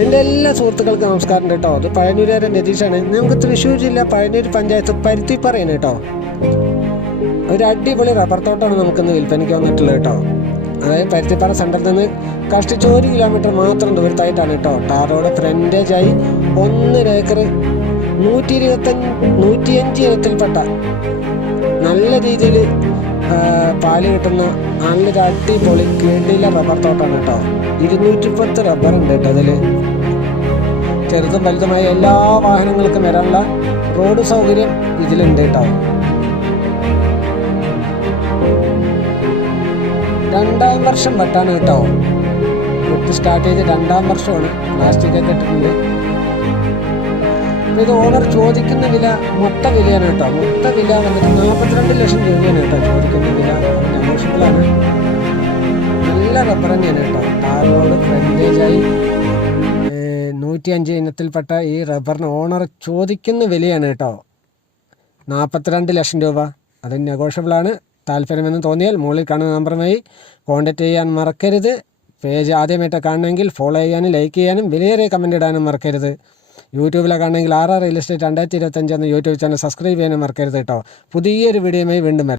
എൻ്റെ എല്ലാ സുഹൃത്തുക്കൾക്കും നമസ്കാരം കേട്ടോ. അത് പഴയന്നൂരുകാരൻ രതീഷാണ്. നമുക്ക് തൃശ്ശൂർ ജില്ല പഴയന്നൂർ പഞ്ചായത്ത് പരുത്തിപ്പാറയാണ് കേട്ടോ. ഒരു അടിപൊളി റബ്ബർ തോട്ടമാണ് നമുക്കിന്ന് വിൽപ്പനയ്ക്ക് വന്നിട്ടുള്ളത് കേട്ടോ. അതായത് പരുത്തിപ്പാറ സെൻറ്ററിൽ നിന്ന് കഷ്ടിച്ച് 1 കിലോമീറ്റർ മാത്രം ദൂരത്തായിട്ടാണ് കേട്ടോ. ടാർ റോഡ് ഫ്രണ്ടേജായി 1.5 ഏക്കർ 125 ഇനത്തിൽപ്പെട്ട നല്ല രീതിയിൽ പാല് കിട്ടുന്ന നല്ലൊരു അടിപൊളി കിടില റബ്ബർ തോട്ടമാണ് കേട്ടോ. 210 റബ്ബർ ഉണ്ട് കേട്ടോ. അതിൽ ചെറുതും വലുതുമായ എല്ലാ വാഹനങ്ങൾക്കും വരാനുള്ള റോഡ് സൗകര്യം ഇതിലുണ്ട് കേട്ടോ. 2ാം വർഷം വെട്ടാണ് കേട്ടോ. വെട്ട് സ്റ്റാർട്ട് ചെയ്ത് 2ാം വർഷമാണ്. പ്ലാസ്റ്റിക് ഒക്കെ ഇട്ടിട്ടുണ്ട്. ഇത് ഓണർ ചോദിക്കുന്ന വില മൊത്ത വിലയാണ് കേട്ടോ. മൊത്ത വില വന്നിട്ട് 42 ലക്ഷം രൂപയാണ് കേട്ടോ ചോദിക്കുന്ന വില. നെഗോഷ്യബിളാണ്. നല്ല റബ്ബർ തന്നെയാണ് കേട്ടോ. ടാർ റോഡ് ഫ്രണ്ടേജായി 105 ഇനത്തിൽപ്പെട്ട ഈ റബ്ബറിന് ഓണർ ചോദിക്കുന്ന വിലയാണ് കേട്ടോ 42 ലക്ഷം രൂപ. അത് നെഗോഷ്യബിളാണ്. താല്പര്യമെന്ന് തോന്നിയാൽ മുകളിൽ കാണുന്ന നമ്പറുമായി കോൺടാക്റ്റ് ചെയ്യാൻ മറക്കരുത്. പേജ് ആദ്യമായിട്ട് കാണണമെങ്കിൽ ഫോളോ ചെയ്യാനും ലൈക്ക് ചെയ്യാനും വിലയേറിയ കമൻ്റ് ഇടാനും മറക്കരുത്. യൂട്യൂബിലെ കാണണമെങ്കിൽ RR റിയൽ എസ്റ്റേറ്റ് 2025 എന്ന യൂട്യൂബ് ചാനൽ സബ്സ്ക്രൈബ് ചെയ്യാനും മറക്കരുത് കേട്ടോ. പുതിയൊരു വീഡിയോയുമായി വീണ്ടും വരാം.